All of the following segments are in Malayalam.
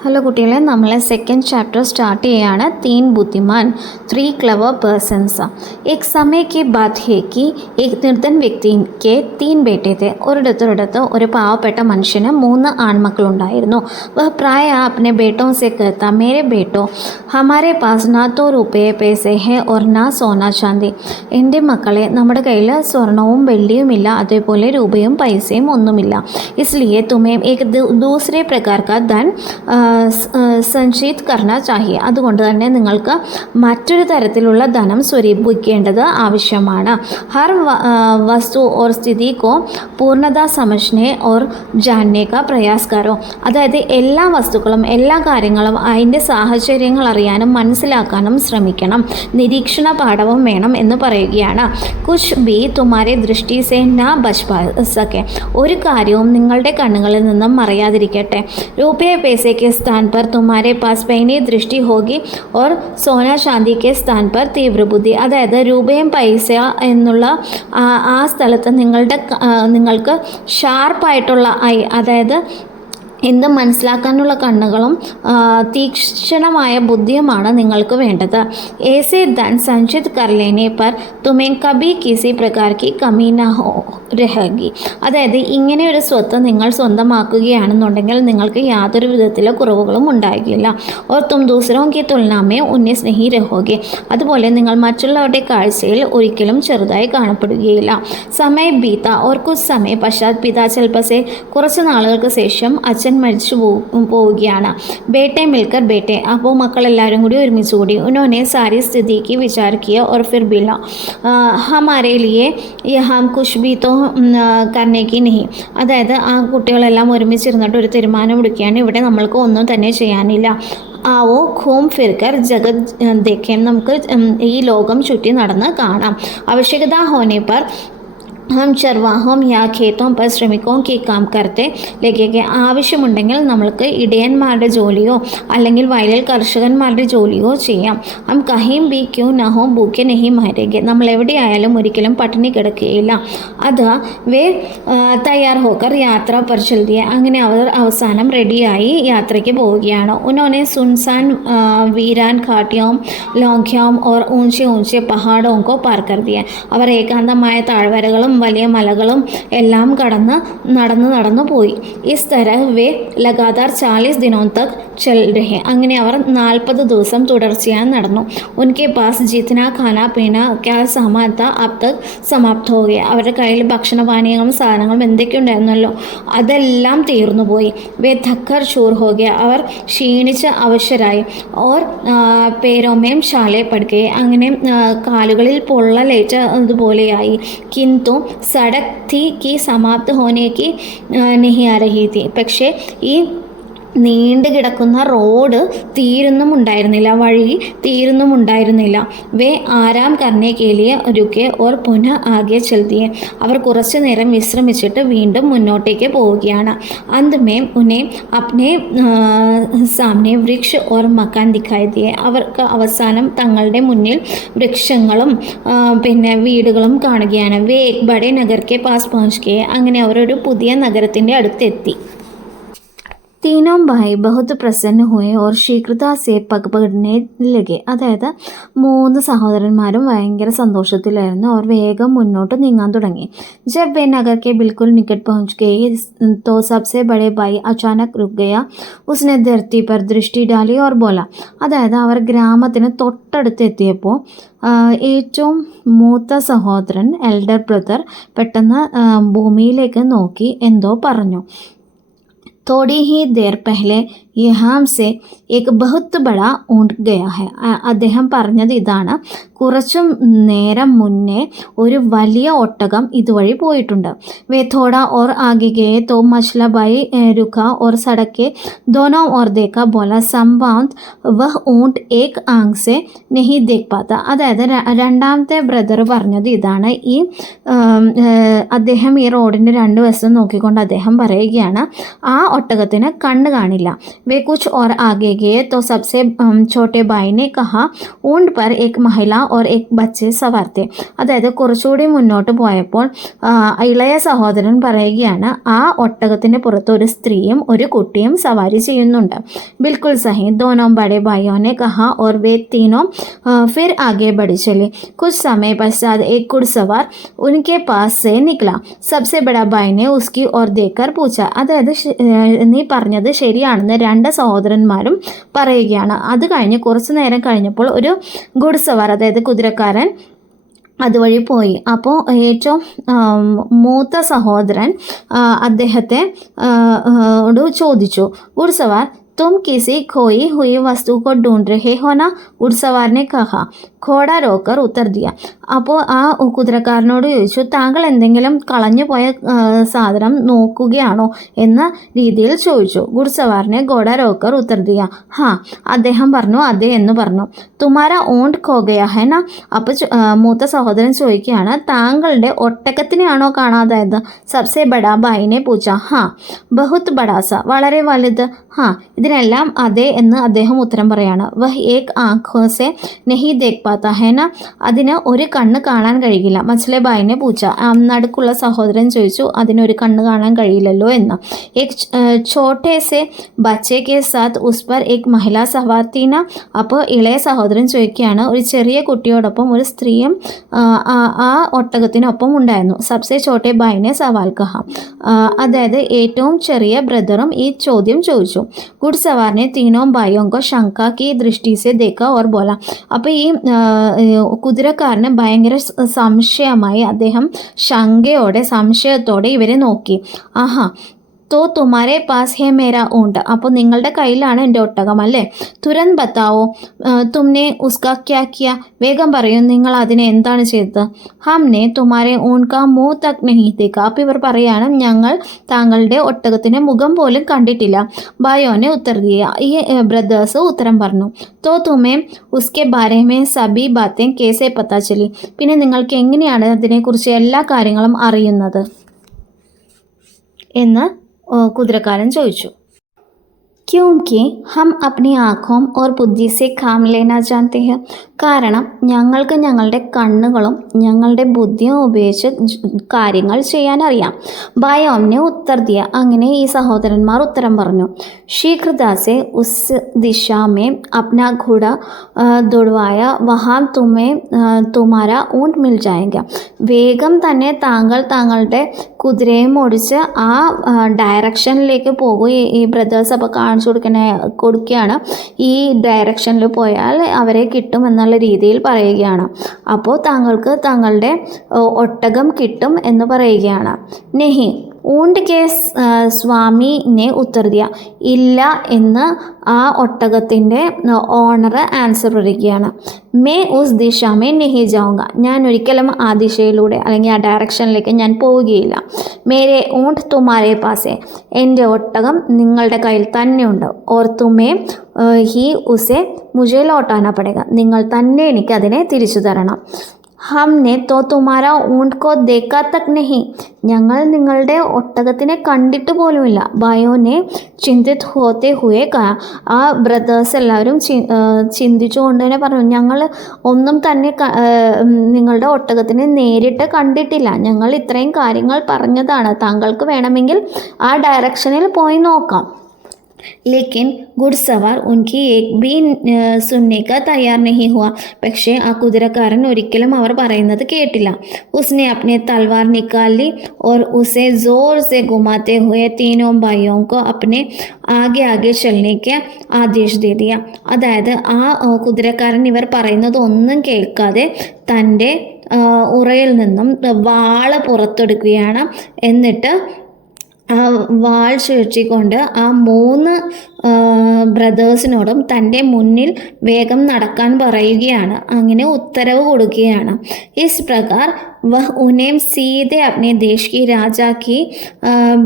हेलो कुटियों നമ്മളെ सेकंड चैप्टर स्टार्ट ചെയ്യാണ് तीन बुद्धिमान थ्री क्लेवर पर्सन्स। एक समय की बात है कि एक निर्धन व्यक्ति के तीन बेटे थे। ഒരിടത്ത് ഒരു പാവപ്പെട്ട മനുഷ്യന് മൂന്ന് ആൺമക്കളുണ്ടായിരുന്നു। वह प्राय अपने बेटों से कहता, मेरे बेटो हमारे पास ना तो रुपये पैसे हैं और ना सोना चांदी। എൻ്റെ മക്കളെ നമ്മുടെ കയ്യിൽ സ്വർണവും വെള്ളിയുമില്ല, അതേപോലെ രൂപയും പൈസയും ഒന്നുമില്ല। इसलिए तुम्हें एक दूसरे प्रकार का धन സഞ്ചിത് കർണ ചാഹിയെ, അതുകൊണ്ട് തന്നെ നിങ്ങൾക്ക് മറ്റൊരു തരത്തിലുള്ള ധനം സ്വരൂപിക്കേണ്ടത് ആവശ്യമാണ്। ഹർ വസ്തു ഓർ സ്ഥിതി കോ പൂർണ്ണത സമജ്നെ ഓർ ജാൻനെ കാ പ്രയാസ് കരോ, അതായത് എല്ലാ വസ്തുക്കളും എല്ലാ കാര്യങ്ങളും അതിൻ്റെ സാഹചര്യങ്ങൾ അറിയാനും മനസ്സിലാക്കാനും ശ്രമിക്കണം, നിരീക്ഷണ പാഠവും വേണം എന്ന് പറയുകയാണ്। കുച്ച് ബി തുമാരെ ദൃഷ്ടി സേ നാ ബച്ച് സക്കെ, ഒരു കാര്യവും നിങ്ങളുടെ കണ്ണുകളിൽ നിന്നും മറയാതിരിക്കട്ടെ। രൂപയെ पैसे के स्थान पर तुम्हारे पास पैनी दृष्टि होगी और सोना चांदी के स्थान पर तीव्र बुद्धि, അതായത് രൂപയും പൈസ എന്നുള്ള ആ സ്ഥലത്ത് നിങ്ങൾക്ക് ഷാർപ്പായിട്ടുള്ള ഐ, അതായത് എന്തും മനസ്സിലാക്കാനുള്ള കണ്ണുകളും തീക്ഷ്ണമായ ബുദ്ധിയുമാണ് നിങ്ങൾക്ക് വേണ്ടത്। ऐसे धन संचित कर लेने पर तुम्हें कभी किसी प्रकार की कमी न हो रहेगी, അതായത് ഇങ്ങനെ ഒരു സ്വത്ത് നിങ്ങൾ സ്വന്തമാക്കുകയാണെന്നുണ്ടെങ്കിൽ നിങ്ങൾക്ക് യാതൊരു വിധത്തിലുള്ള കുറവുകളും ഉണ്ടാകില്ല। और तुम दूसरों की तुलना में उन्नीस नहीं रहोगे, അതുപോലെ നിങ്ങൾ മറ്റുള്ളവരുടെ കാഴ്ചയിൽ ഒരിക്കലും ചെറുതായി കാണപ്പെടുകയില്ല। समय बीता और कुछ समय पश्चात पिता चलपसे, കുറച്ച് നാളുകൾക്ക് ശേഷം അച്ഛൻ മരിച്ചു പോവുകയാണ്। ബേട്ടെ മിൽക്കർ ബേട്ടെ, അപ്പോൾ മക്കളെല്ലാവരും കൂടി ഒരുമിച്ച് കൂടി। ഉन्होंने सारी स्थिति की विचार किया और फिर बोला, हमारे लिए हम कुछ भी तो करने की नहीं, അതായത് ആ കുട്ടികളെല്ലാം ഒരുമിച്ചിരുന്നിട്ട് ഒരു തീരുമാനം എടുക്കുകയാണ്, ഇവിടെ നമ്മൾക്ക് ഒന്നും തന്നെ ചെയ്യാനില്ല। ആവോ ഘൂം ഫിർക്കർ ജഗത് ദേഖേം, നമുക്ക് ഈ ലോകം ചുറ്റി നടന്ന് കാണാം। ആവശ്യകത ഹോനെ പർ हम चरवाहों या खेतों पर श्रमिकों की काम करते लगेंगे, ആവശ്യമുണ്ടെങ്കിൽ നമ്മൾക്ക് ഇടയന്മാരുടെ ജോലിയോ അല്ലെങ്കിൽ വയലിൽ കർഷകന്മാരുടെ ജോലിയോ ചെയ്യാം। हम कहीं भी क्यों ना हो भूखे नहीं मरेंगे, നമ്മൾ എവിടെയായാലും ഒരിക്കലും പട്ടിണി കിടക്കുകയില്ല। അത് വേ തയ്യാർ ഹോക്കർ യാത്ര पर चल दिए, അങ്ങനെ അവർ അവസാനം റെഡിയായി യാത്രയ്ക്ക് പോവുകയാണ്। उन्होंने सुनसान वीरान घाटियों ലോങ്ക്യോം और ऊंचे ऊंचे पहाड़ों को पार कर दिए, അവർ ഏകാന്തമായ താഴ്വരകളും വലിയ മലകളും എല്ലാം കടന്ന് നടന്നു പോയി। ഇസ് തരഹ് വേ ലഗാതാർ 40 ദിനോं തക് ചൽ രഹെ, അങ്ങനെ അവർ 40 ദിവസം തുടർച്ചയായി നടന്നു। ഉൻകെ പാസ് ജിത്നാ ഖാനാ പീനാ ക്യാ സാമാൻ താ അബ് തക് സമാപ്ത് ഹോ ഗയ, അവരുടെ കയ്യിൽ ഭക്ഷണപാനീയങ്ങളും സാധനങ്ങളും എന്തൊക്കെയുണ്ടായിരുന്നല്ലോ അതെല്ലാം തീർന്നു പോയി। വേ ഥക്കർ ചൂർ ഹോ ഗയ, അവർ ക്ഷീണിച്ച് അവശരായി। ഓർ പേരോമേം ശാലെ പടുകയെ, അങ്ങനെ കാലുകളിൽ പൊള്ളലേറ്റ അതുപോലെയായി। കിന്തു സടക് थी कि समाप्त होने की नहीं आ रही थी, പക്ഷേ ഈ നീണ്ടു കിടക്കുന്ന റോഡ് വഴി തീരുന്നുമുണ്ടായിരുന്നില്ല। വേ ആരാം കർണേ കെ ലിയെ രുക്കെ ഓർ പുനഃ ആകെ ചൽ ദിയെ, അവർ കുറച്ചു നേരം വിശ്രമിച്ചിട്ട് വീണ്ടും മുന്നോട്ടേക്ക് പോവുകയാണ്। അന്ത് മേ ഉന്നെ അപ്നെ സാമനെ വൃക്ഷ ഓർ മക്കാൻ ദിഖായി ദിയെ, അവർക്ക് അവസാനം തങ്ങളുടെ മുന്നിൽ വൃക്ഷങ്ങളും പിന്നെ വീടുകളും കാണുകയാണ്। വേ എക് ബഡേ നഗർ കെ പാസ് പहुंच गए, അങ്ങനെ അവർ ഒരു പുതിയ നഗരത്തിൻ്റെ അടുത്തെത്തി। तीनों भाई बहुत प्रसन्न हुए और शीघ्रता से पकड़ने लगे, അതായത് മൂന്ന് സഹോദരന്മാരും ഭയങ്കര സന്തോഷത്തിലായിരുന്നു, അവർ വേഗം മുന്നോട്ട് നീങ്ങാൻ തുടങ്ങി। जब वे नगर के बिल्कुल निकट पहुंच गए तो सबसे बड़े भाई अचानक रुक गया, उसने धरती पर दृष्टि डाली और बोला, അതായത് അവർ ഗ്രാമത്തിന് തൊട്ടടുത്ത് എത്തിയപ്പോൾ ഏറ്റവും മൂത്ത സഹോദരൻ എൽഡർ ബ്രദർ പെട്ടെന്ന് ഭൂമിയിലേക്ക് നോക്കി എന്തോ പറഞ്ഞു। थोड़ी ही देर पहले यहाँ से एक बहुत बड़ा ऊँट गया है, അദ്ദേഹം പറഞ്ഞത് ഇതാണ്, കുറച്ചു നേരം മുന്നേ ഒരു വലിയ ഒട്ടകം ഇതുവഴി പോയിട്ടുണ്ട്। വേ തോട ഓർ ആगे गए तो मछला भाई रुका और सड़क के दोनों ओर देखा, बोला संभवत वह ऊँट एक आंख से नहीं देख पाता, അതായത് രണ്ടാമത്തെ ബ്രദർ പറഞ്ഞത് ഇതാണ്, ഈ അദ്ദേഹം ഈ റോഡിൻ്റെ രണ്ട് വശത്തും നോക്കിക്കൊണ്ട് അദ്ദേഹം പറയുകയാണ്, ആ ഒട്ടകത്തിന് കണ്ണ് കാണില്ല, वे कुछ और आगे गए तो सबसे छोटे भाई ने कहा, ऊंट पर एक महिला और एक बच्चे सवार थे. അതായത് കുറച്ചുകൂടി മുന്നോട്ട് പോയപ്പോൾ ഇളയ സഹോദരൻ പറയുകയാണ്, ആ ഒട്ടകത്തിൻ്റെ പുറത്ത് ഒരു സ്ത്രീയും ഒരു കുട്ടിയും സവാരി ചെയ്യുന്നുണ്ട്. बिल्कुल सही. दोनों बड़े भाइयों ने कहा और वे तीनों फिर आगे बढ़ चले. कुछ समय पश्चात एक घुड़सवार उनके पास से निकला. सबसे बड़ा भाई ने उसकी ओर देखकर पूछा. അതായത് നീ പറഞ്ഞത് ശരിയാണെന്ന് രണ്ട് സഹോദരന്മാരും പറയുകയാണ്. അത് കഴിഞ്ഞ് കുറച്ചു നേരം കഴിഞ്ഞപ്പോൾ ഒരു ഗുഡ്സവാർ, അതായത് കുതിരക്കാരൻ അതുവഴി പോയി. അപ്പോൾ ഏറ്റവും മൂത്ത സഹോദരൻ അദ്ദേഹത്തെ ചോദിച്ചു, ഗുഡ്സവാർ तुम किसी खोई हुई वस्तु को ढूंढ रहे हो ना? घुड़सवार ने कहा. घोड़ा रोकर उत्तर दिया. അപ്പോൾ ആ കുതിരക്കാരനോട് ചോദിച്ചു, താങ്കൾ എന്തെങ്കിലും കളഞ്ഞു പോയ സാധനം നോക്കുകയാണോ എന്ന രീതിയിൽ ചോദിച്ചു. ഗുഡ്സവാറിനെ ഘോഡ റോക്കർ ഉത്തർ ദിയ. ഹാ, അദ്ദേഹം പറഞ്ഞു അതെ എന്ന് പറഞ്ഞു. തുമാര ഓണ്ട് ഖോഗയ ഹെ നാ? അപ്പോൾ മൂത്ത സഹോദരൻ ചോദിക്കുകയാണ്, താങ്കളുടെ ഒട്ടകത്തിനെയാണോ കാണാതായത്? സബ്സെ ബഡാ ഭായിനെ പൂച്ച. ഹാ, ബഹുത് ബഡാസ, വളരെ വലുത്. ഹാ, ഇതിനെല്ലാം അതെ എന്ന് അദ്ദേഹം ഉത്തരം പറയാണ്. വഹ് ഏക് ആँखों से नहीं देख पाता है ना? അതിന് ഒരു കണ്ണ് കാണാൻ കഴിയില്ല. മച്ലെ ഭായിനെ പൂച്ച. നടുക്കുള്ള സഹോദരൻ ചോദിച്ചു, അതിനൊരു കണ്ണ് കാണാൻ കഴിയില്ലല്ലോ എന്ന്. ഏക് ഛോട്ടെ സെ ബച്ചെ കെ സാത്ത് ഉസ് പർ ഏക് മഹിള സവാർ തീ നാ? അപ്പോൾ ഇളയ സഹോദരൻ ചോദിക്കുകയാണ്, ഒരു ചെറിയ കുട്ടിയോടൊപ്പം ഒരു സ്ത്രീയും ആ ഒട്ടകത്തിനൊപ്പം ഉണ്ടായിരുന്നു. സബ്സെ ഛോട്ടെ ഭായിനെ സവാൽ കഹ. അതായത് ഏറ്റവും ചെറിയ ബ്രദറും ഈ ചോദ്യം ചോദിച്ചു. घुड़सवार ने तीनों भाइयों को शंका की दृष्टि से देखा और बोला. അപ്പോൾ ഈ കുതിരക്കാരന് ഭയങ്കര സംശയമായി. അദ്ദേഹം ശങ്കയോടെ സംശയത്തോടെ ഇവരെ നോക്കി. ആഹാ, तो तुम्हारे पास है मेरा ऊँट? അപ്പോൾ നിങ്ങളുടെ കയ്യിലാണ് എൻ്റെ ഒട്ടകം അല്ലേ? തുരന്ത് ബത്താവോ തുമ്നെ ഉസ്കാ ക്യാ കിയ? വേഗം പറയൂ, നിങ്ങൾ അതിനെ എന്താണ് ചെയ്തത്? ഹംനെ തുമാരെ ഊൺ കാ മുഹ് തക് നഹീ ദേഖാ. അപ്പോൾ ഇവർ പറയാണ്, ഞങ്ങൾ താങ്കളുടെ ഒട്ടകത്തിൻ്റെ മുഖം പോലും കണ്ടിട്ടില്ല. ഭായോനെ ഉത്തർ ദിയ. ഈ ബ്രദേഴ്സ് ഉത്തരം പറഞ്ഞു. तो तुम्हें उसके बारे में सभी बातें कैसे पता चली? പിന്നെ നിങ്ങൾക്ക് എങ്ങനെയാണ് അതിനെക്കുറിച്ച് എല്ലാ കാര്യങ്ങളും അറിയുന്നത് എന്ന് കുതിരക്കാരൻ ചോദിച്ചു. क्योंकि हम अपनी आँखों और बुद्धि से काम लेना जानते हैं. കാരണം ഞങ്ങൾക്ക് ഞങ്ങളുടെ കണ്ണുകളും ഞങ്ങളുടെ ബുദ്ധിയും ഉപയോഗിച്ച് കാര്യങ്ങൾ ചെയ്യാൻ അറിയാം. ഭായോനെ ഉത്തർ ദിയ. അങ്ങനെ ഈ സഹോദരന്മാർ ഉത്തരം പറഞ്ഞു. शीघ्रता से उस दिशा में अपना घोड़ा दौड़वाया, वहाँ तुम्हें तुम्हारा ऊँट मिल जाएगा. വേഗം തന്നെ താങ്കളുടെ കുതിരയും ഓടിച്ച് ആ ഡയറക്ഷനിലേക്ക് പോകും. ഈ ബ്രദേഴ്സ് അപ്പോൾ കാണിച്ചു കൊടുക്കുകയാണ്, ഈ ഡയറക്ഷനിൽ പോയാൽ അവരെ കിട്ടുമെന്നുള്ള രീതിയിൽ പറയുകയാണ്. അപ്പോൾ താങ്കൾക്ക് താങ്കളുടെ ഒട്ടകം കിട്ടും എന്ന് പറയുകയാണ്. നെഹി ഊണ്ട് കെ സ്വാമിനെ ഉത്തർ ദിയ. ഇല്ല എന്ന് ആ ഒട്ടകത്തിൻ്റെ ഓണർ ആൻസർ പറയുകയാണ്. മേ ഉസ് ദിശാമേ നെഹി ജാവുക. ഞാൻ ഒരിക്കലും ആ ദിശയിലൂടെ അല്ലെങ്കിൽ ആ ഡയറക്ഷനിലേക്ക് ഞാൻ പോവുകയില്ല. മേരെ ഊണ്ട് തുമാരെ പാസേ. എൻ്റെ ഒട്ടകം നിങ്ങളുടെ കയ്യിൽ തന്നെയുണ്ട്. ഓർ തുമേ ഹി ഉസെ മുझे लौटाना पड़ेगा. നിങ്ങൾ തന്നെ എനിക്ക് അതിനെ തിരിച്ചു തരണം. हमने तो तुम्हारा ऊँट को देखा तक नहीं. ഞങ്ങൾ നിങ്ങളുടെ ഒട്ടകത്തിനെ കണ്ടിട്ട് പോലുമില്ല. ഭായോനെ ചിന്തിത് ഹോത്തെ ഹുയെ കാ. ആ ബ്രദേഴ്സ് എല്ലാവരും ചിന്തിച്ചുകൊണ്ട് തന്നെ പറഞ്ഞു, ഞങ്ങൾ ഒന്നും തന്നെ നിങ്ങളുടെ ഒട്ടകത്തിനെ നേരിട്ട് കണ്ടിട്ടില്ല. ഞങ്ങൾ ഇത്രയും കാര്യങ്ങൾ പറഞ്ഞതാണ്. താങ്കൾക്ക് വേണമെങ്കിൽ ആ ഡയറക്ഷനിൽ പോയി നോക്കാം. लेकिन घुड़सवार उनकी एक भी सुनने का तैयार नहीं हुआ. പക്ഷേ ആ കുതിരക്കാരൻ ഒരിക്കലും അവർ പറയുന്നത് കേട്ടില്ല. उसने अपने तलवार निकाल ली और उसे जोर से घुमाते हुए तीनों भाइयों को अपने आगे आगे चलने के आदेश दे दिया. അതായത് ആ കുതിരക്കാരൻ ഇവർ പറയുന്നത് ഒന്നും കേൾക്കാതെ തൻ്റെ ഉറയിൽ നിന്നും വാള് പുറത്തെടുക്കുകയാണ്. എന്നിട്ട് ആ വാൾ ചുഴറ്റിക്കൊണ്ട് ആ 3 ബ്രദേഴ്സിനോടും തൻ്റെ മുന്നിൽ വേഗം നടക്കാൻ പറയുകയാണ്. അങ്ങനെ ഉത്തരവ് കൊടുക്കുകയാണ്. Is പ്രകാർ വഹ് ഉനേം സീതെ അപ്നെ Desh Ki Raja Ki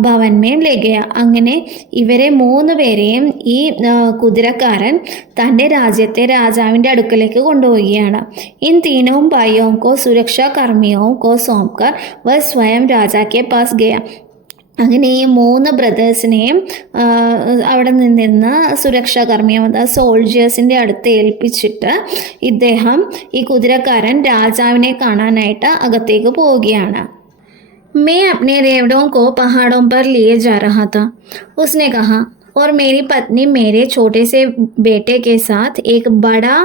Bhavan may ലേ ഗയ. അങ്ങനെ ഇവരെ 3 പേരെയും ഈ കുതിരക്കാരൻ തൻ്റെ രാജ്യത്തെ രാജാവിൻ്റെ അടുക്കലേക്ക് കൊണ്ടുപോവുകയാണ്. ഇൻ തീനോം ഭായിയോं को सुरक्षा कर्मियों को सौंपकर वह स्वयं राजा के पास गया. അങ്ങനെ ഈ 3 ബ്രദേഴ്സിനെയും അവിടെ നിന്ന് സുരക്ഷാകർമ്മിയും സോൾജേഴ്സിൻ്റെ അടുത്ത് ഏൽപ്പിച്ചിട്ട് ഇദ്ദേഹം ഈ കുതിരക്കാരൻ രാജാവിനെ കാണാനായിട്ട് അകത്തേക്ക് പോവുകയാണ്. मैं अपने रेवड़ों को पहाड़ों पर लिए जा रहा था, उसने कहा, और मेरी पत्नी मेरे छोटे से बेटे के साथ एक बड़ा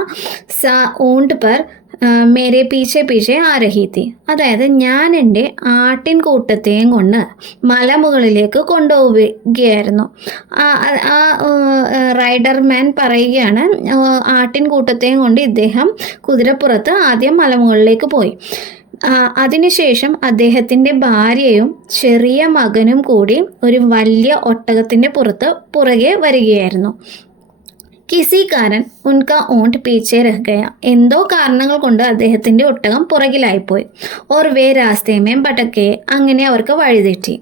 सा ऊंट पर മേരെ പീछे പീछे ആ രഹി തി. അതായത് ഞാൻ എൻ്റെ ആട്ടിൻകൂട്ടത്തെയും കൊണ്ട് മലമുകളിലേക്ക് കൊണ്ടുപോവുകയായിരുന്നു. ആ റൈഡർമാൻ പറയുകയാണ്, ആട്ടിൻകൂട്ടത്തെയും കൊണ്ട് ഇദ്ദേഹം കുതിരപ്പുറത്ത് ആദ്യം മലമുകളിലേക്ക് പോയി. അതിനുശേഷം അദ്ദേഹത്തിൻ്റെ ഭാര്യയും ചെറിയ മകനും കൂടി ഒരു വലിയ ഒട്ടകത്തിൻ്റെ പുറകെ വരികയായിരുന്നു. കിസി കാരൻ ഉൻക ഊണ്ട് പീച്ചെ രഹ് ഗയ. എന്തോ കാരണങ്ങൾ കൊണ്ട് അദ്ദേഹത്തിൻ്റെ ഒട്ടകം പുറകിലായിപ്പോയി. ഓർ വേ രാസ്തേമേ ഭടകെ. അങ്ങനെ അവർക്ക് വഴിതെറ്റി.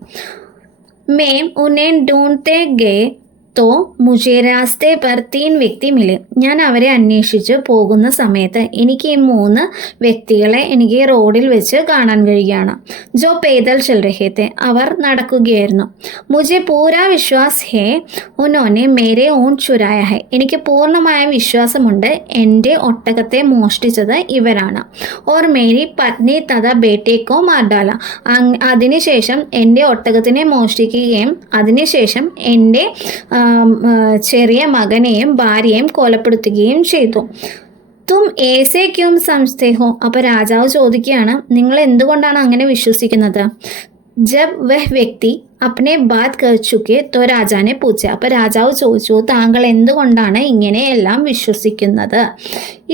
മേം ഉന്നെ ഡൂണ്ട്തേ ഗേ തോ മുझे രാസ്തേ പർ 3 വ്യക്തി മിലെ. ഞാൻ അവരെ അന്വേഷിച്ച് പോകുന്ന സമയത്ത് എനിക്ക് ഈ 3 വ്യക്തികളെ എനിക്ക് റോഡിൽ വെച്ച് കാണാൻ കഴിയുകയാണ്. ജോ പേദൽ ചൽ രഹേ തെ. അവർ നടക്കുകയായിരുന്നു. മുझे പൂരാ വിശ്വാസ് ഹേ ഉന്നോനെ മേരെ ഊണ്ട് ചുരായ ഹൈ. എനിക്ക് പൂർണ്ണമായ വിശ്വാസമുണ്ട് എൻ്റെ ഒട്ടകത്തെ മോഷ്ടിച്ചത് ഇവരാണ്. ഓർ മേരി പത്നി തഥാ ബേട്ടേക്കോ മാർഡാല. അതിനുശേഷം എൻ്റെ ഒട്ടകത്തിനെ മോഷ്ടിക്കുകയും അതിനുശേഷം എൻ്റെ ചെറിയ മകനെയും ഭാര്യയും കൊലപ്പെടുത്തുകയും ചെയ്തു. തും ഏസേ ക്യൂം സംസ്ഥേ ഹോ. അപ്പോൾ രാജാവ് ചോദിക്കുകയാണ്, നിങ്ങൾ എന്തുകൊണ്ടാണ് അങ്ങനെ വിശ്വസിക്കുന്നത്? ജബ് വഹ് വ്യക്തി അപ്നെ ബാത് കർ ചുക്കെ തോ രാജാനെ പൂച്ച. അപ്പോൾ രാജാവ് ചോദിച്ചു, താങ്കൾ എന്തുകൊണ്ടാണ് ഇങ്ങനെയെല്ലാം വിശ്വസിക്കുന്നത്?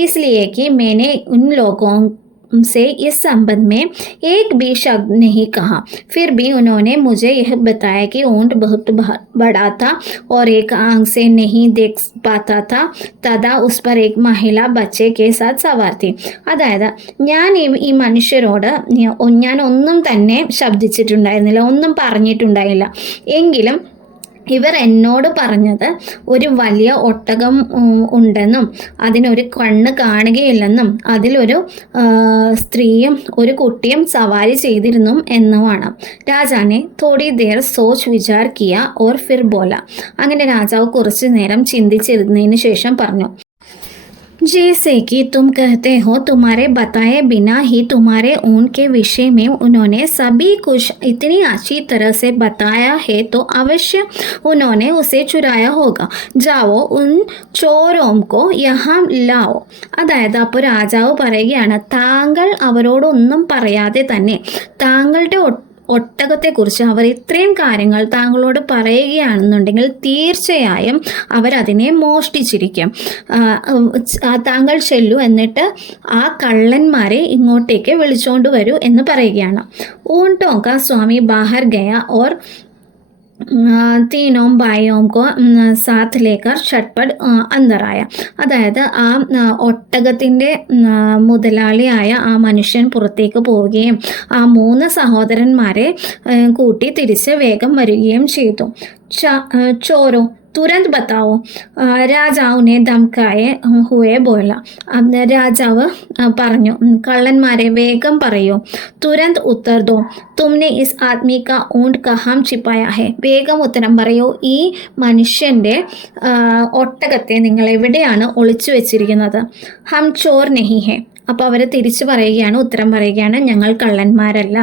ഇസ്ലിയേക്ക് മേനെ ഉൻ ലോഗോं से इस संबंध में एक भी शब्द नहीं कहा. फिर भी उन्होंने मुझे यह बताया कि ऊंट बहुत बड़ा था और एक आंख से नहीं देख पाता था तथा उस पर एक महिला बच्चे के साथ सवार थी. അതായത് ഞാൻ ഈ മനുഷ്യരോട് ഞാൻ ഒന്നും തന്നെ ശബ്ദിച്ചിട്ടുണ്ടായിരുന്നില്ല, ഒന്നും പറഞ്ഞിട്ടുണ്ടായില്ല. എങ്കിലും ഇവർ എന്നോട് പറഞ്ഞത് ഒരു വലിയ ഒട്ടകം ഉണ്ടെന്നും അതിനൊരു കണ്ണ് കാണുകയില്ലെന്നും അതിലൊരു സ്ത്രീയും ഒരു കുട്ടിയും സവാരി ചെയ്തിരുന്നു എന്നുമാണ്. രാജാനെ തോടി ദേർ സോച്ച് വിചാർ കിയ ഓർ ഫിർ ബോല. അങ്ങനെ രാജാവ് കുറച്ചു നേരം ചിന്തിച്ചിരുന്നതിന് ശേഷം പറഞ്ഞു, जैसे कि तुम कहते हो, तुम्हारे बताए बिना ही तुम्हारे ऊंट के विषय में उन्होंने सभी कुछ इतनी अच्छी तरह से बताया है तो अवश्य उन्होंने उसे चुराया होगा. जाओ उन चोरों को यहाँ लाओ. അതായത് അപ്പോൾ രാജാവ് പറയുകയാണ്, താങ്കൾ അവരോടൊന്നും പറയാതെ തന്നെ താങ്കളുടെ ഒട്ടകത്തെക്കുറിച്ച് അവർ ഇത്രയും കാര്യങ്ങൾ താങ്കളോട് പറയുകയാണെന്നുണ്ടെങ്കിൽ തീർച്ചയായും അവരതിനെ മോഷ്ടിച്ചിരിക്കും. താങ്കൾ ചെല്ലു, എന്നിട്ട് ആ കള്ളന്മാരെ ഇങ്ങോട്ടേക്ക് വിളിച്ചുകൊണ്ട് വരൂ എന്ന് പറയുകയാണ്. ഊണ്ടോങ്ക സ്വാമി ബാഹർ ഗയ ഓർ തീനോം ഭായിയോം കോ സാത്ത് ലേക്കർ ഷട്ട്പട് അന്തറായ. അതായത് ആ ഒട്ടകത്തിൻ്റെ മുതലാളിയായ ആ മനുഷ്യൻ പുറത്തേക്ക് പോവുകയും ആ 3 സഹോദരന്മാരെ കൂട്ടി തിരിച്ച് വേഗം വരികയും ചെയ്തു. ചോരോ തുരന്ത് ബത്താവോ. രാജാവിനെ ധംകായെ ഹുവേ ബോല. രാജാവ് പറഞ്ഞു, കള്ളന്മാരെ വേഗം പറയൂ. തുരന്ത് ഉത്തർ ദോ. തുമ്നെ ഇസ് ആദ്മി കാ ഊണ്ട് കഹാം ചിപ്പായ ഹെ. വേഗം ഉത്തരം പറയൂ, ഈ മനുഷ്യൻ്റെ ഒട്ടകത്തെ നിങ്ങൾ എവിടെയാണ് ഒളിച്ചു വെച്ചിരിക്കുന്നത്? ഹം ചോർ നെഹി ഹെ. അപ്പോൾ അവർ തിരിച്ചു പറയുകയാണ്, ഉത്തരം പറയുകയാണ്, ഞങ്ങൾ കള്ളന്മാരല്ല.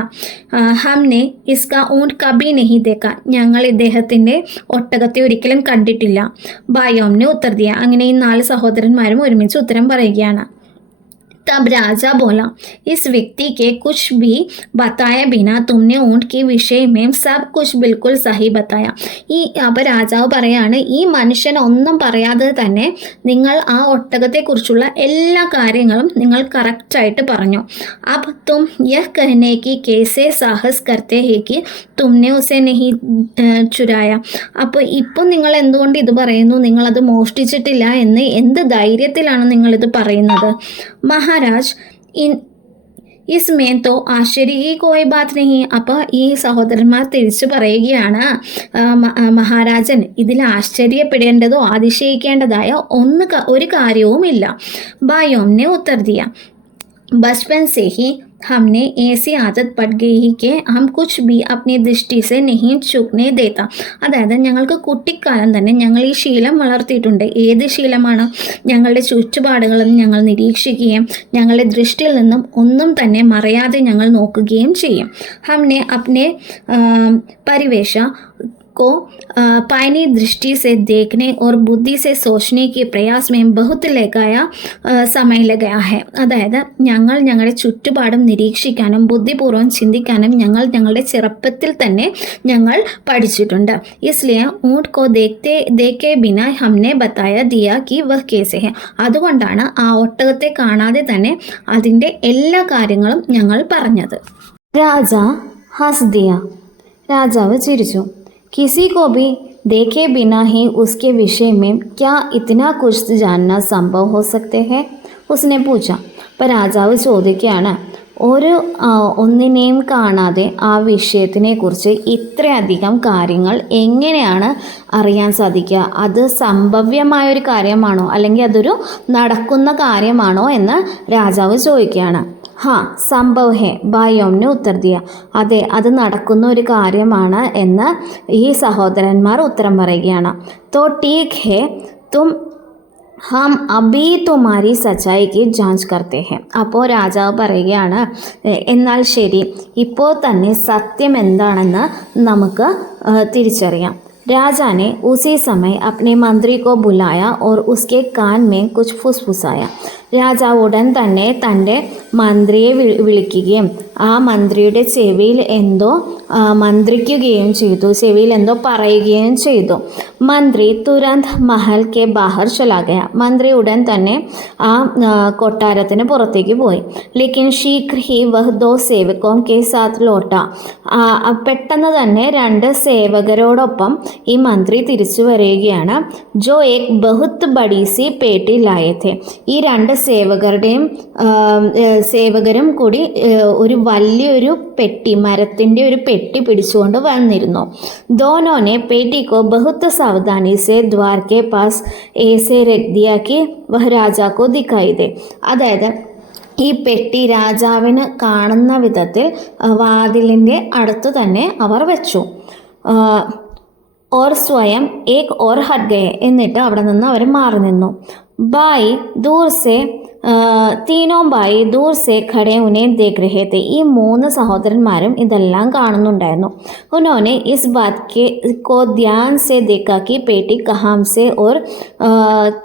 ഹംനെ ഇസ്കാ ഊണ്ട് കബി നെഹി ദേക്ക. ഞങ്ങൾ ഇദ്ദേഹത്തിൻ്റെ ഒട്ടകത്തെ ഒരിക്കലും കണ്ടിട്ടില്ല. ബായോംനെ ഉത്തർ ദിയ. അങ്ങനെ ഈ 4 സഹോദരന്മാരും ഒരുമിച്ച് ഉത്തരം പറയുകയാണ്. तब राजा बोला, इस व्यक्ति के कुछ भी बताए बिना तुमने ऊंट के विषय में सब कुछ बिल्कुल सही बताया. അപ്പോൾ രാജാവ് പറയാണ്, ഈ മനുഷ്യൻ ഒന്നും പറയാതെ തന്നെ നിങ്ങൾ ആ ഒട്ടകത്തെക്കുറിച്ചുള്ള എല്ലാ കാര്യങ്ങളും നിങ്ങൾ കറക്റ്റായിട്ട് പറഞ്ഞു. अब तुम यह कहने की कैसे साहस करते हैं कि तुमने उसे नहीं चुराया. അപ്പോൾ ഇപ്പോൾ നിങ്ങൾ എന്തുകൊണ്ട് ഇത് പറയുന്നു, നിങ്ങളത് മോഷ്ടിച്ചിട്ടില്ല എന്ന് എന്ത് ധൈര്യത്തിലാണ് നിങ്ങളിത് പറയുന്നത്? മഹാരാജ് ഇസ്മേൻ തോ ആശ്ചര്യ കോയി ബാത് നഹി. അപ്പോൾ ഈ സഹോദരന്മാർ തിരിച്ചു പറയുകയാണ്, മഹാരാജൻ, ഇതിൽ ആശ്ചര്യപ്പെടേണ്ടതോ അതിശയിക്കേണ്ടതായ ഒരു കാര്യവുമില്ല. ബായോംനെ ഉത്തർ ദിയ, बचपन से ही हमने ऐसी आदत पड़ गई कि हम कुछ भी अपनी दृष्टि से नहीं चूकने देता. അതായത് ഞങ്ങൾക്ക് കുട്ടിക്കാലം തന്നെ ഞങ്ങൾ ഈ ശീലം വളർത്തിയിട്ടുണ്ട്. ഏത് ശീലമാണ്? ഞങ്ങളുടെ ചുറ്റുപാടുകളിൽ ഞങ്ങൾ നിരീക്ഷിക്കുകയും ഞങ്ങളുടെ ദൃഷ്ടിയിൽ നിന്നും ഒന്നും തന്നെ മറയാതെ ഞങ്ങൾ നോക്കുകയും ചെയ്യും. हमने अपने परिवेश को पायनी दृष्टि से देखने और बुद्धि से सोचने के प्रयास में बहुत സമയം लगाया है. അതായത് ഞങ്ങൾ ഞങ്ങളുടെ ചുറ്റുപാടും നിരീക്ഷിക്കാനും ബുദ്ധിപൂർവ്വം ചിന്തിക്കാനും ഞങ്ങളുടെ ചെറുപ്പത്തിൽ തന്നെ ഞങ്ങൾ പഠിച്ചിട്ടുണ്ട്. इसलिए ऊँट को देखे बिना हमने बताया दिया कि वह कैसे है. അതുകൊണ്ടാണ് ആ ഒട്ടകത്തെ കാണാതെ തന്നെ അതിൻ്റെ എല്ലാ കാര്യങ്ങളും ഞങ്ങൾ പറഞ്ഞത്. രാജ ഹസ് ദിയ. രാജാവ് ചിരിച്ചു. किसी को भी देखे बिना ही उसके विषय में क्या इतना कुछ जानना संभव हो सकते हैं? उसने पूछा. അപ്പോൾ രാജാവ് ചോദിക്കുകയാണ്, ഒന്നിനെയും കാണാതെ ആ വിഷയത്തിനെക്കുറിച്ച് ഇത്രയധികം കാര്യങ്ങൾ എങ്ങനെയാണ് അറിയാൻ സാധിക്കുക? അത് സംഭവ്യമായൊരു കാര്യമാണോ അല്ലെങ്കിൽ അതൊരു നടക്കുന്ന കാര്യമാണോ എന്ന് രാജാവ് ചോദിക്കുകയാണ്. ഹാ സംഭവ് ഹെ ഭായിയോംനെ ഉത്തർ ദിയ. അതെ, അത് നടക്കുന്ന ഒരു കാര്യമാണ് എന്ന് ഈ സഹോദരന്മാർ ഉത്തരം പറയുകയാണ്. തോ ടീക് ഹെ തും ഹം അബി തുമാരി സച്ചായിക്ക് ജാഞ്ച് കർത്തേ ഹെ. അപ്പോൾ രാജാവ് പറയുകയാണ്, എന്നാൽ ശരി, ഇപ്പോൾ തന്നെ സത്യം എന്താണെന്ന് നമുക്ക് തിരിച്ചറിയാം. राजा ने उसी समय अपने मंत्री को बुलाया और उसके कान में कुछ फुसफुसाया. രാജാവ് ഉടൻ തന്നെ തൻ്റെ മന്ത്രിയെ വിളിക്കുകയും ആ മന്ത്രിയുടെ ചെവിയിൽ എന്തോ മന്ത്രിക്കുകയും ചെയ്തു, ചെവിയിൽ എന്തോ പറയുകയും ചെയ്തു. മന്ത്രി തുരന്ത് മഹൽ കെ ബാഹർ ചലാ ഗയ. മന്ത്രി ഉടൻ തന്നെ ആ കൊട്ടാരത്തിന് പുറത്തേക്ക് പോയി. ലേക്കിൻ ശീഘ്ര ഹി വഹ് ദോ സേവകോം കെ സാത്ത് ലോട്ട. പെട്ടെന്ന് തന്നെ 2 സേവകരോടൊപ്പം ഈ മന്ത്രി തിരിച്ചു വരികയാണ്. ജോ ഏക് ബഹുത് ബഡി സി പേട്ടി ലായേ थे. ഈ 2 സേവകരും കൂടി ഒരു വലിയൊരു പെട്ടി, മരത്തിൻ്റെ ഒരു പെട്ടി പിടിച്ചുകൊണ്ട് വന്നിരുന്നു. ദോനോനെ പേട്ടിക്കോ ബഹുത്ത് സാവധാനി സെ ദ്വാർ കെ പാസ് ഏസെ രഖ് ദിയ കി വഹ് രാജാക്കോ ദിഖായി ദേ. അതായത് ഈ പെട്ടി രാജാവിന് കാണുന്ന വിധത്തിൽ വാതിലിൻ്റെ അടുത്ത് തന്നെ അവർ വെച്ചു. ഓർ സ്വയം ഏക് ഓർ ഹട്ട് ഗയെ. എന്നിട്ട് അവിടെ നിന്ന് അവർ മാറി നിന്നു. ബായി ദൂർ സെ തീനോം ബായി ദൂർ സെ ഖടെ ഉനെ ദേഖ് രഹേ തെ. ഈ 3 സഹോദരന്മാരും ഇതെല്ലാം കാണുന്നുണ്ടായിരുന്നു. ഉനോനെ ഇസ് ബാത് കോ ധ്യാൻ സെ ദേഖാ കി പേട്ടി കഹാം സെ ഓർ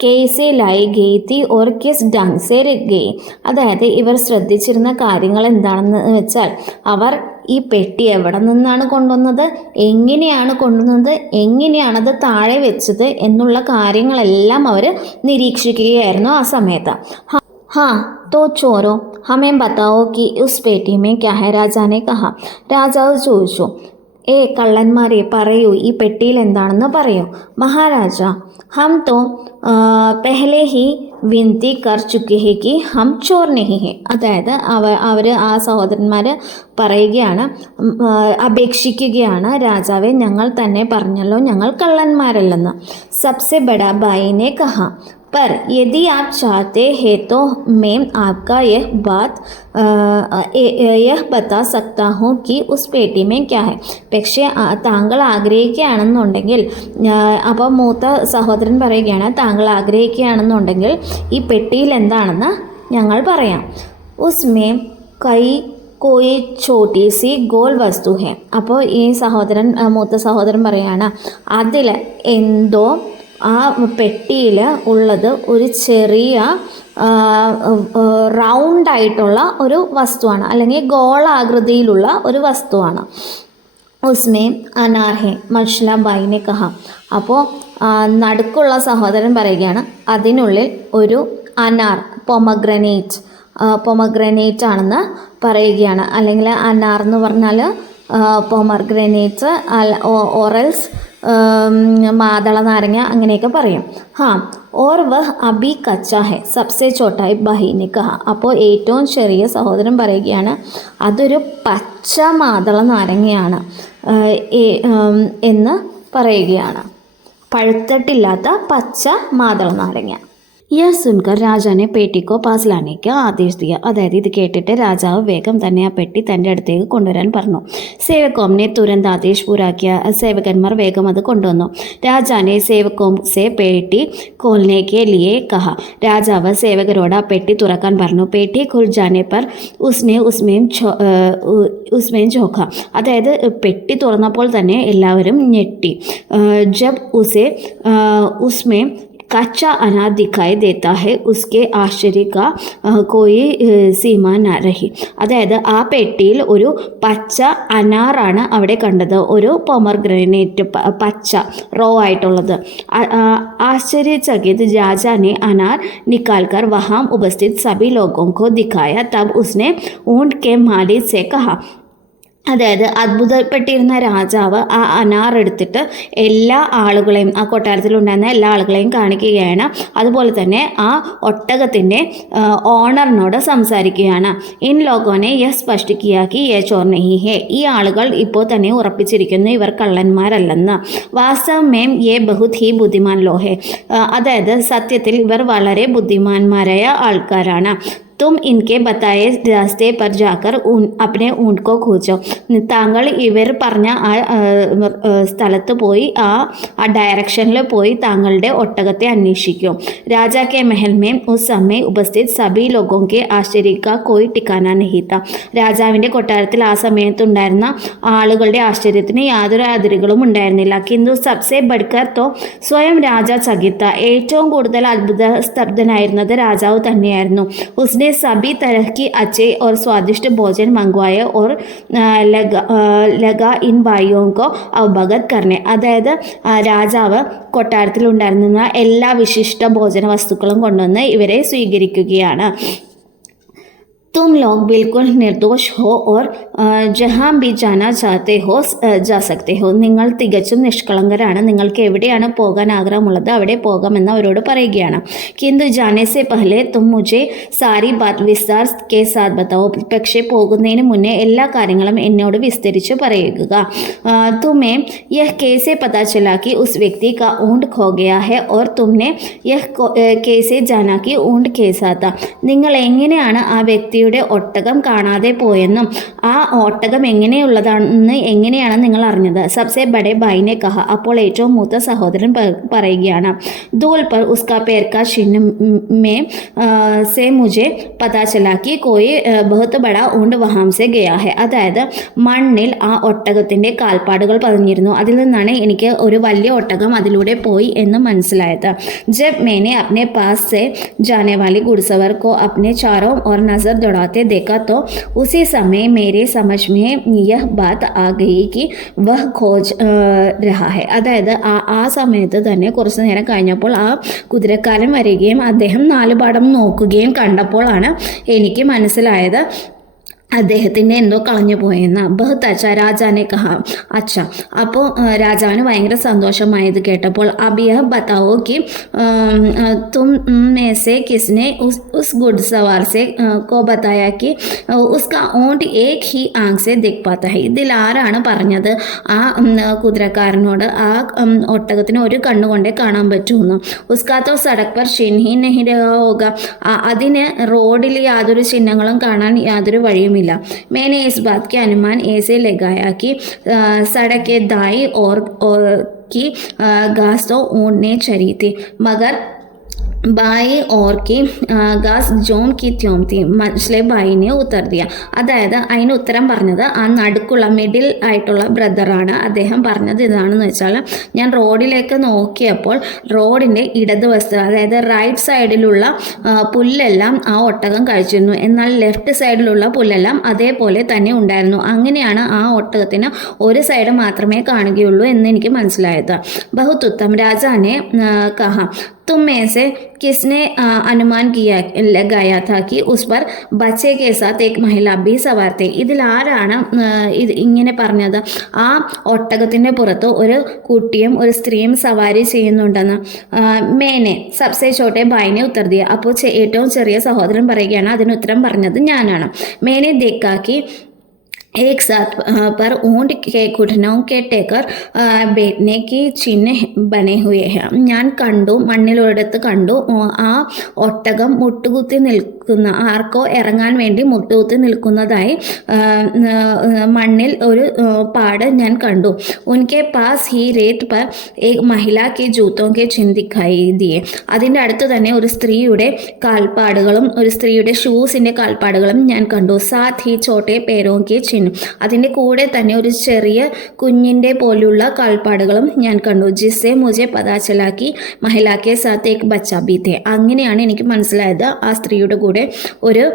കേസെ ലായി ഗയി തി ഓർ കിസ് ഡങ് സെ രഖ് ഗയി. അതായത് ഇവർ ശ്രദ്ധിച്ചിരുന്ന കാര്യങ്ങൾ എന്താണെന്ന് വെച്ചാൽ, അവർ ഈ പെട്ടി എവിടെ നിന്നാണ് കൊണ്ടുവന്നത്, എങ്ങനെയാണ് കൊണ്ടുവന്നത്, എങ്ങനെയാണത് താഴെ വെച്ചത് എന്നുള്ള കാര്യങ്ങളെല്ലാം അവർ നിരീക്ഷിക്കുകയായിരുന്നു ആ സമയത്ത്. हाँ तो चोरो हमें बताओ कि उस पेटी में क्या है? राजा ने कहा. രാജാവ് ചോദിച്ചു, കള്ളന്മാരെ പറയൂ, ഈ പെട്ടിയിൽ എന്താണെന്ന് പറയൂ. മഹാരാജ ഹം തോ പെഹ്ലെ ഹി വിനതി കർ ചുക്കെ ഹെ കി ഹം ചോർ നഹി ഹെ. അതായത് അവർ ആ സഹോദരന്മാർ പറയുകയാണ്, അപേക്ഷിക്കുകയാണ്, രാജാവെ ഞങ്ങൾ തന്നെ പറഞ്ഞല്ലോ ഞങ്ങൾ കള്ളന്മാരല്ലെന്ന്. സബ്സെ ബഡാ ഭായിനെ കഹാ. पर यदि आप चाहते हैं तो मैं आपका यह बता सकता हूँ कि उस पेटी में क्या है. പക്ഷേ താങ്കൾ ആഗ്രഹിക്കുകയാണെന്നുണ്ടെങ്കിൽ, അപ്പോൾ മൂത്ത സഹോദരൻ പറയുകയാണ്, താങ്കൾ ആഗ്രഹിക്കുകയാണെന്നുണ്ടെങ്കിൽ ഈ പെട്ടിയിൽ എന്താണെന്ന് ഞങ്ങൾ പറയാം. ഉസ്മേ കൈ കോയി ചോട്ടി സി ഗോൾ വസ്തു ഹെ. അപ്പോൾ ഈ മൂത്ത സഹോദരൻ പറയുകയാണ്, അതിൽ എന്തോ ആ പെട്ടിയിൽ ഉള്ളത് ഒരു ചെറിയ റൗണ്ടായിട്ടുള്ള ഒരു വസ്തുവാണ്, അല്ലെങ്കിൽ ഗോളാകൃതിയിലുള്ള ഒരു വസ്തുവാണ്. ഉസ്മേ അനാർ ഹെ മഷ്ല ബായിനെ കഹ. അപ്പോൾ നടുക്കുള്ള സഹോദരൻ പറയുകയാണ്, അതിനുള്ളിൽ ഒരു അനാർ, പൊമഗ്രനേറ്റ് ആണെന്ന് പറയുകയാണ്. അല്ലെങ്കിൽ അനാർ എന്ന് പറഞ്ഞാൽ പൊമഗ്രനേറ്റ്, ഓറൽസ് മാതള നാരങ്ങ അങ്ങനെയൊക്കെ പറയും. ഹാ ഓർ വഹ് അബി കച്ചാ ഹെ സബ്സെ ചോട്ടായി ബഹീനെ കഹ. അപ്പോൾ ഏറ്റവും ചെറിയ സഹോദരൻ പറയുകയാണ്, അതൊരു പച്ച മാതള നാരങ്ങയാണ് എന്ന് പറയുകയാണ്. പഴുത്തിട്ടില്ലാത്ത പച്ച മാതള നാരങ്ങ. यह सुनकर राजा ने पेटी को पास लाने का आदेश दिया. അതായത് ഇത് കേട്ടിട്ട് രാജാവ് വേഗം തന്നെ ആ പെട്ടി തൻ്റെ അടുത്തേക്ക് കൊണ്ടുവരാൻ പറഞ്ഞു. സേവകോം ने तुरंत आदेश पूरा किया. സേവകന്മാർ വേഗം അത് കൊണ്ടുവന്നു. രാജാ ने सेवकों से पेटी खोलने के लिए कहा. രാജാവ് സേവകരോട് ആ പെട്ടി തുറക്കാൻ പറഞ്ഞു. पेटी खुल जाने पर उसने उसमें झोंका. അതായത് പെട്ടി തുറന്നപ്പോൾ തന്നെ എല്ലാവരും ഞെട്ടി. जब उसे उसमें कच्चा अनार दिखाई देता है उसके आश्चर्य का कोई സീമ ന രഹി. അതായത് ആ പെട്ടിയിൽ ഒരു പച്ച അനാറാണ് അവിടെ കണ്ടത്. ഒരു പൊമർഗ്രനേറ്റ് പച്ച റോ ആയിട്ടുള്ളത്. आश्चर्यचकित राजा ने अनार निकालकर वहाँ उपस्थित सभी लोगों को दिखाया. तब उसने ऊंट के मालिक से कहा. അതായത് അത്ഭുതപ്പെട്ടിരുന്ന രാജാവ് ആ അനാർ എടുത്തിട്ട് എല്ലാ ആളുകളെയും, ആ കൊട്ടാരത്തിലുണ്ടായിരുന്ന എല്ലാ ആളുകളെയും കാണിക്കുകയാണ്. അതുപോലെ തന്നെ ആ ഒട്ടകത്തിൻ്റെ ഓണറിനോട് സംസാരിക്കുകയാണ്. ഇൻ ലോകോനെ യഹ് സ്പഷ്ട കിയാ കി യേ ചോർ നഹി ഹേ. ഈ ആളുകൾ ഇപ്പോൾ തന്നെ ഉറപ്പിച്ചിരിക്കുന്നു ഇവർ കള്ളന്മാരല്ലെന്ന്. വാസ്തവമേം യേ ബഹുത് ഹി ബുദ്ധിമാൻ ലോഹേ. അതായത് സത്യത്തിൽ ഇവർ വളരെ ബുദ്ധിമാന്മാരായ ആൾക്കാരാണ്. തും ഇൻകെ ബത്തായ രാസ്തേ പർ ജാക്കർ അപ്നെ ഊണ്ട് കോ ഖോജോ. താങ്കൾ ഇവർ പറഞ്ഞ ആ സ്ഥലത്ത് പോയി ആ ഡയറക്ഷനിൽ പോയി താങ്കളുടെ ഒട്ടകത്തെ അന്വേഷിക്കും. രാജാ കെ മെഹൽ മേ ഉസ് സമയ ഉപസ്ഥിത് സഭി ലോഗോं के ആശ്ചര്യ കാ കോയി ടിക്കാന നഹി താ. രാജാവിൻ്റെ കൊട്ടാരത്തിൽ ആ സമയത്തുണ്ടായിരുന്ന ആളുകളുടെ ആശ്ചര്യത്തിന് യാതൊരു അതിരുകളും ഉണ്ടായിരുന്നില്ല. കിന്തു സബ്സെ ബഡ്കർ തോ സ്വയം രാജ ചകിത്ത. ഏറ്റവും കൂടുതൽ അത്ഭുത സ്തബ്ധനായിരുന്നത് രാജാവ് തന്നെയായിരുന്നു. ഉസ്നെ सभी तरह की अच्छे और स्वादिष्ट भोजन मंगवाए और लगा इन भाइयों को अवगत करने. അതായത് രാജാവ് കൊട്ടാരത്തിലുണ്ടായിരുന്ന എല്ലാ വിശിഷ്ട ഭോജന വസ്തുക്കളും കൊണ്ടുവന്ന് ഇവരെ സ്വീകരിക്കുകയാണ്. तुम लोग बिल्कुल निर्दोष हो और जहाँ भी जाना चाहते हो जा सकते हो. നിങ്ങൾ തികച്ചും നിഷ്കളങ്കരാണ്. നിങ്ങൾക്ക് എവിടെയാണ് പോകാൻ ആഗ്രഹമുള്ളത് അവിടെ പോകാമെന്ന് അവരോട് പറയുകയാണ്. കിന്തു ജാനെ സെ പഹലെ തും മുझे സാരി ബാത് വിസ്താർ കെ സാത്ത് ബതാओ. പക്ഷേ പോകുന്നതിന് മുന്നേ എല്ലാ കാര്യങ്ങളും എന്നോട് വിസ്തരിച്ച് പറയുക. तुम्हें यह कैसे पता चला कि उस व्यक्ति का ऊंट खो गया है और तुमने यह कैसे जाना कि ऊंट कैसा था. നിങ്ങൾ എങ്ങനെയാണ് ആ വ്യക്തിയുടെ ഒട്ടകം കാണാതെ പോയെന്നും ആ ഒട്ടകം എങ്ങനെയുള്ളതാണെന്ന് എങ്ങനെയാണ് നിങ്ങൾ അറിഞ്ഞത്. സബ്സെ ബഡേ ഭായിനെ കഹ. അപ്പോൾ ഏറ്റവും മൂത്ത സഹോദരൻ പറയുകയാണ്. ദൂൽ पर उसका पैर का चिन्ह में से मुझे पता चला कि कोई बहुत बड़ा ऊंट वहाँ से गया है. അതായത് മണ്ണിൽ ആ ഒട്ടകത്തിൻ്റെ കാൽപ്പാടുകൾ പതിഞ്ഞിരുന്നു. അതിൽ നിന്നാണ് എനിക്ക് ഒരു വലിയ ഒട്ടകം അതിലൂടെ പോയി എന്ന് മനസ്സിലായത്. जब मैंने अपने पास से जाने वाली घुड़सवार को अपने चारों ओर नज़र दौड़ाते देखा तो उसी समय मेरे समझ में यह बात आ गई कि वह खोज रहा है. അതായത് ആ സമയത്ത് തന്നെ കുറച്ച് നേരം കഴിഞ്ഞപ്പോൾ ആ കുതിരക്കാരൻ വരികയും അദ്ദേഹം നാലുപാടം നോക്കുകയും കണ്ടപ്പോഴാണ് എനിക്ക് മനസ്സിലായത് അദ്ദേഹത്തിൻ്റെ എന്തോ കളഞ്ഞു പോയെന്ന്. ബഹുത്ത് അച്ഛ രാജാനെ കഹ. അച്ഛ. അപ്പോൾ രാജാവിന് ഭയങ്കര സന്തോഷമായത് കേട്ടപ്പോൾ अब यह बताओ कि तुम में से किसने उस घुड़सवार से को बताया कि उसका ऊंट एक ही आंख से देख पाता है. ഇതിൽ ആരാണ് പറഞ്ഞത് ആ കുതിരക്കാരനോട് ആ ഒട്ടകത്തിന് ഒരു കണ്ണുകൊണ്ടേ കാണാൻ പറ്റുമെന്ന്. ഉസ്കാ തോ സടക് പർ ചിഹ്ൻ ഹി നഹി രഹാ ഹോഗാ. അതിന് റോഡിൽ യാതൊരു ചിഹ്നങ്ങളും കാണാൻ യാതൊരു വഴിയും. मैंने इस बात के अनुमान ऐसे लगाया कि सड़क के दाईं ओर की घास तो ऊंट ने चरी थी मगर ബായി ഓർക്കി ഗാസ് ജോം കി ത്യോം തീ മസ്ലെ ബായിനെ ഉത്തർ ദിയ. അതായത് അതിന് ഉത്തരം പറഞ്ഞത് ആ നടുക്കുള്ള മിഡിൽ ആയിട്ടുള്ള ബ്രദറാണ്. അദ്ദേഹം പറഞ്ഞത് ഇതാണെന്ന് വെച്ചാൽ ഞാൻ റോഡിലേക്ക് നോക്കിയപ്പോൾ റോഡിൻ്റെ ഇടതുവശത്ത് അതായത് റൈറ്റ് സൈഡിലുള്ള പുല്ലെല്ലാം ആ ഒട്ടകം കഴിച്ചിരുന്നു. എന്നാൽ ലെഫ്റ്റ് സൈഡിലുള്ള പുല്ലെല്ലാം അതേപോലെ തന്നെ ഉണ്ടായിരുന്നു. അങ്ങനെയാണ് ആ ഒട്ടകത്തിന് ഒരു സൈഡ് മാത്രമേ കാണുകയുള്ളൂ എന്ന് എനിക്ക് മനസ്സിലായത്. ബഹുത് ഉത്തം. രാജാനെ കഹ. तुम में से किसने अनुमान किया लगाया था कि उस पर बच्चे के साथ एक महिला भी सवार थे. ഇതിൽ ആരാണ് ഇത് ഇങ്ങനെ പറഞ്ഞത് ആ ഒട്ടകത്തിൻ്റെ പുറത്ത് ഒരു കുട്ടിയും ഒരു സ്ത്രീയും സവാരി ചെയ്യുന്നുണ്ടെന്ന്. മേനെ സബ്സെ ചോട്ടെ ഭായിനെ ഉത്തർ ദിയ. അപ്പോൾ ഏറ്റവും ചെറിയ സഹോദരൻ പറയുകയാണ് അതിന് ഉത്തരം പറഞ്ഞത് ഞാനാണ്. മേനെ ദേക്കാക്കി एक साथ पर ऊंट के घुटनों के टेकर बैठने की चिन्ह बने हुए हैं. ഞാൻ കണ്ടു, മണ്ണിലൊരിടത്ത് കണ്ടു, ആ ഒട്ടകം മുട്ടുകുത്തി നിൽക്കുന്ന, ആർക്കോ ഇറങ്ങാൻ വേണ്ടി മുട്ടുകുത്തി നിൽക്കുന്നതായി മണ്ണിൽ ഒരു പാട് ഞാൻ കണ്ടു. ഉൻകെ പാസ് ഹി റേറ്റ് പർ ഏക് മഹിള കെ ജൂത്തോ കെ ചിഹ്ന ദിഖായി ദിയെ. അതിൻ്റെ അടുത്ത് തന്നെ ഒരു സ്ത്രീയുടെ കാൽപ്പാടുകളും ഒരു സ്ത്രീയുടെ ഷൂസിൻ്റെ കാൽപ്പാടുകളും ഞാൻ കണ്ടു. സാത്ത് ഹി ചോട്ടെ പേരോ കെ ചിഹ്ന, അതിൻ്റെ കൂടെ തന്നെ ഒരു ചെറിയ കുഞ്ഞിൻ്റെ പോലുള്ള കാൽപ്പാടുകളും ഞാൻ കണ്ടു. ജിസ്സെ മുझे പതാ ചലാ കി മഹിള കെ സാത്ത് ഏക് ബച്ച ഭി ഥേ. അങ്ങനെയാണ് എനിക്ക് മനസ്സിലായത് ആ സ്ത്രീയുടെ കൂടെ ഒരു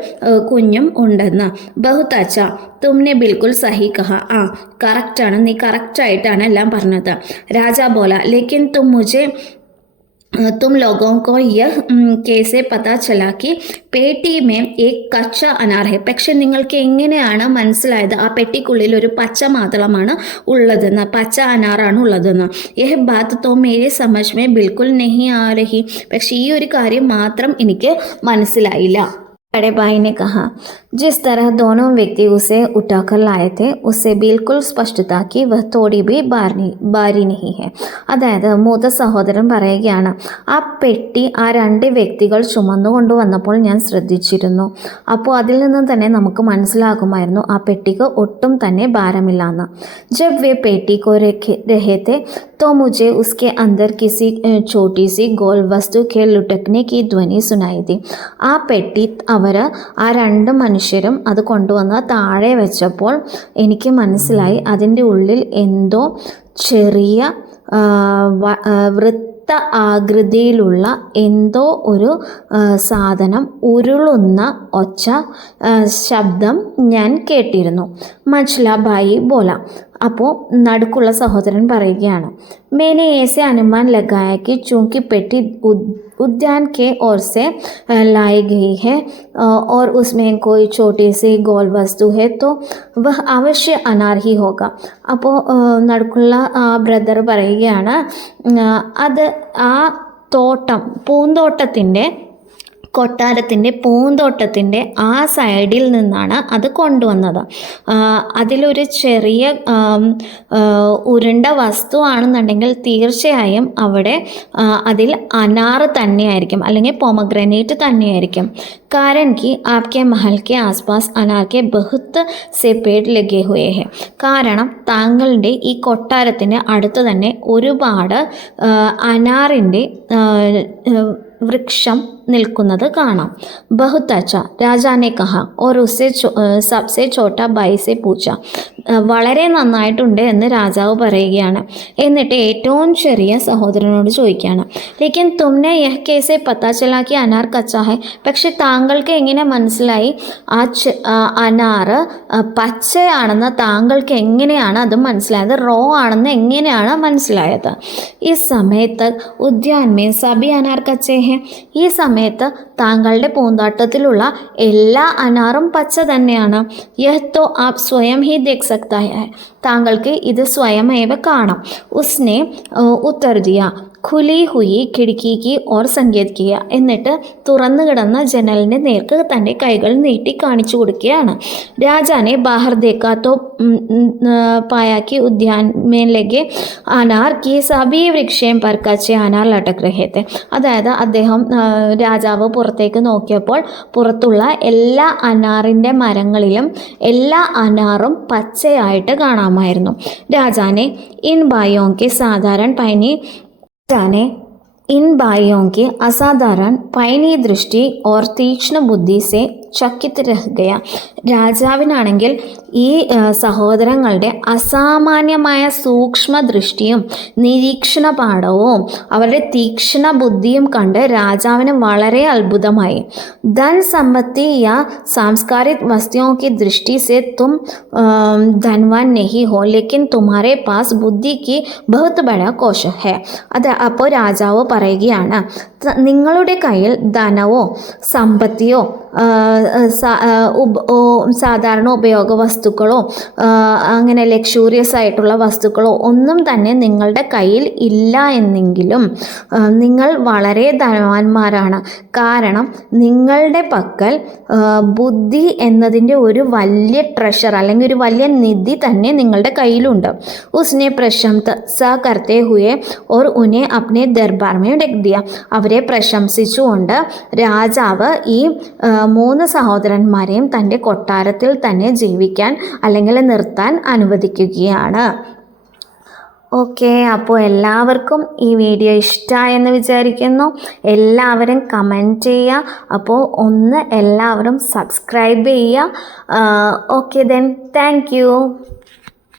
കുഞ്ഞും ഉണ്ടെന്ന്. ബഹുത് അച്ഛാ, തുമ്നെ ബിൽക്കുൽ സഹി കഹ. കറക്റ്റാണ്, നീ കറക്റ്റായിട്ടാണ് എല്ലാം പറഞ്ഞത്. രാജാ ബോല, ലേക്കിൻ तुम लोगों को यह कैसे पता चला कि पेटी में एक कच्चा अनार है? പക്ഷെ നിങ്ങൾക്ക് എങ്ങനെയാണ് മനസ്സിലായത് ആ പെട്ടിക്കുള്ളിൽ ഒരു പച്ച മാതളമാണ് ഉള്ളതെന്ന്, പച്ച അനാറാണ് ഉള്ളതെന്ന്? യഹ് ബാത് തോ മേരെ സമജ് മേ ബിൽക്കുൽ നഹി ആ രഹി. പക്ഷെ ഈ ഒരു കാര്യം മാത്രം എനിക്ക് മനസ്സിലായില്ല. बड़े भाई ने कहा, जिस तरह दोनों व्यक्ति उसे उठाकर लाए थे उससे बिल्कुल स्पष्ट था कि वह थोड़ी भी ഭാരി नहीं है. അതായത് മൂത്ത സഹോദരൻ പറയുകയാണ്, ആ പെട്ടി ആ രണ്ട് വ്യക്തികൾ ചുമന്നുകൊണ്ടുവന്നപ്പോൾ ഞാൻ ശ്രദ്ധിച്ചിരുന്നു. അപ്പോൾ അതിൽ നിന്ന് തന്നെ നമുക്ക് മനസ്സിലാകുമായിരുന്നു ആ പെട്ടിക്ക് ഒട്ടും തന്നെ ഭാരമില്ലാന്ന്. जब वे पेटी को रहे थे तो मुझे उसके अंदर किसी छोटी सी गोल वस्तु के लुटकने की ध्वनि सुनाई दी. ആ പെട്ടി ആ രണ്ട് മനുഷ്യരും അത് കൊണ്ടുവന്ന് താഴെ വെച്ചപ്പോൾ എനിക്ക് മനസ്സിലായി അതിൻ്റെ ഉള്ളിൽ എന്തോ ചെറിയ വൃത്ത ആകൃതിയിലുള്ള എന്തോ ഒരു സാധനം ഉരുളുന്ന ശബ്ദം ഞാൻ കേട്ടിരുന്നു. മച്ല ഭായി ബോല. അപ്പോൾ നടുക്കുള്ള സഹോദരൻ പറയുകയാണ്, मैंने ऐसे अनुमान लगाया कि चूंकि पेटी उद्यान के ओर से लाई गई है और उसमें कोई छोटी सी गोल वस्तु है तो वह अवश्य अनार ही होगा. അപ്പോൾ നടുക്കുള്ള ബ്രദർ പറയുകയാണ്, അത് ആ പൂന്തോട്ടത്തിൻ്റെ കൊട്ടാരത്തിൻ്റെ പൂന്തോട്ടത്തിൻ്റെ ആ സൈഡിൽ നിന്നാണ് അത് കൊണ്ടുവന്നത്. അതിലൊരു ചെറിയ ഉരുണ്ട വസ്തു ആണെന്നുണ്ടെങ്കിൽ തീർച്ചയായും അവിടെ അതിൽ അനാറ് തന്നെയായിരിക്കും, അല്ലെങ്കിൽ പൊമഗ്രനേറ്റ് തന്നെയായിരിക്കും. कारण कि आपके महल के आसपास अनार के बहुत से पेड़ लगे हुए हैं. കാരണം താങ്കളുടെ ഈ കൊട്ടാരത്തിന് അടുത്ത് തന്നെ ഒരുപാട് അനാറിൻ്റെ വൃക്ഷം നിൽക്കുന്നത് കാണാം. ബഹുത് അച്ഛ, രാജാനെ കഹ ഓർ ഉസെ സബ്സെ ഛോട്ടാ ഭായി സെ പൂച്ച. വളരെ നന്നായിട്ടുണ്ട് എന്ന് രാജാവ് പറയുകയാണ്. എന്നിട്ട് ഏറ്റവും ചെറിയ സഹോദരനോട് ചോദിക്കുകയാണ്, ലേക്കിൻ തുമ്നെ യഹ് കേസെ പത്താ ചലാ കി അനാർ കച്ചാ ഹൈ. പക്ഷെ താങ്കൾക്ക് എങ്ങനെ മനസ്സിലായി ആ അനാറ് പച്ചയാണെന്ന്? താങ്കൾക്ക് എങ്ങനെയാണ് അത് മനസ്സിലായത്? റോ ആണെന്ന് എങ്ങനെയാണ് മനസ്സിലായത്? ഈ സമയത്ത് ഉദ്യാൻമേ സബി അനാർ കച്ചേ ഹെ. ഈ സമയത്ത് താങ്കളുടെ പൂന്തോട്ടത്തിലുള്ള എല്ലാ അനാറും പച്ച തന്നെയാണ്. യഹ് തോ ആപ് സ്വയം ഹി ദേഖ് സക്താ ഹൈ. താങ്കൾക്ക് ഇത് സ്വയമേവ കാണാം. ഉസ്നെ ഉത്തർ ദിയ, ഖുലി ഹുയി ഖിഡ്കിക്ക് ഓർ സങ്കേത് കിയ. എന്നിട്ട് തുറന്നു കിടന്ന ജനലിൻ്റെ നേർക്ക് തൻ്റെ കൈകൾ നീട്ടി കാണിച്ചു കൊടുക്കുകയാണ്. രാജാനെ ബാഹർ ദേക്കാത്തോ പായാക്കി ഉദ്യാൻ മേൻ ലഗെ അനാർ കി സബി വൃക്ഷം പർ കച്ചെ അനാർ ലടക് രഹേ തെ. അതായത് രാജാവ് പുറത്തേക്ക് നോക്കിയപ്പോൾ പുറത്തുള്ള എല്ലാ അനാറിൻ്റെ മരങ്ങളിലും എല്ലാ അനാറും പച്ചയായിട്ട് കാണാമായിരുന്നു. രാജാനെ ഇൻ ബായോങ്കെ സാധാരണ പൈനി जाने इन भाइयों की असाधारण पैनी दृष्टि और तीक्ष्ण बुद्धि से ചക്കിത്ത് രഹ്ഗയ. രാജാവിനാണെങ്കിൽ ഈ സഹോദരങ്ങളുടെ അസാമാന്യമായ സൂക്ഷ്മ ദൃഷ്ടിയും നിരീക്ഷണ പാഠവും അവരുടെ തീക്ഷ്ണ ബുദ്ധിയും കണ്ട് രാജാവിന് വളരെ അത്ഭുതമായി. ധൻ സമ്പത്തി യാ സാംസ്കാരിക് വസ്തുओं की दृष्टि से तुम धनवान नहीं हो लेकिन तुम्हारे पास बुद्धि की बहुत बड़ा कोश है. അപ്പോൾ രാജാവ് പറയുകയാണ്, നിങ്ങളുടെ കയ്യിൽ ധനവോ സമ്പത്തിയോ സാധാരണ ഉപയോഗ വസ്തുക്കളോ അങ്ങനെ ലക്ഷൂറിയസ് ആയിട്ടുള്ള വസ്തുക്കളോ ഒന്നും തന്നെ നിങ്ങളുടെ കയ്യിൽ ഇല്ല എന്നെങ്കിലും നിങ്ങൾ വളരെ ധനവാന്മാരാണ്. കാരണം നിങ്ങളുടെ പക്കൽ ബുദ്ധി എന്നതിൻ്റെ ഒരു വലിയ ട്രഷർ അല്ലെങ്കിൽ ഒരു വലിയ നിധി തന്നെ നിങ്ങളുടെ കയ്യിലുണ്ട്. ഉസ്നെ പ്രശംസ കർത്തേ ഹുയെ ഓർ ഉനെ അപ്നെ ദർബാർ മേ രഖ് ദിയ. അവരെ പ്രശംസിച്ചുകൊണ്ട് രാജാവ് ഈ 3 സഹോദരന്മാരെയും തൻ്റെ കൊട്ടാരത്തിൽ തന്നെ ജീവിക്കാൻ അല്ലെങ്കിൽ നിർത്താൻ അനുവദിക്കുകയാണ്. ഓക്കെ, അപ്പോൾ എല്ലാവർക്കും ഈ വീഡിയോ ഇഷ്ടമായെന്ന് വിചാരിക്കുന്നു. എല്ലാവരും കമൻറ്റ് ചെയ്യുക. അപ്പോൾ എല്ലാവരും സബ്സ്ക്രൈബ് ചെയ്യുക. Okay then, thank you.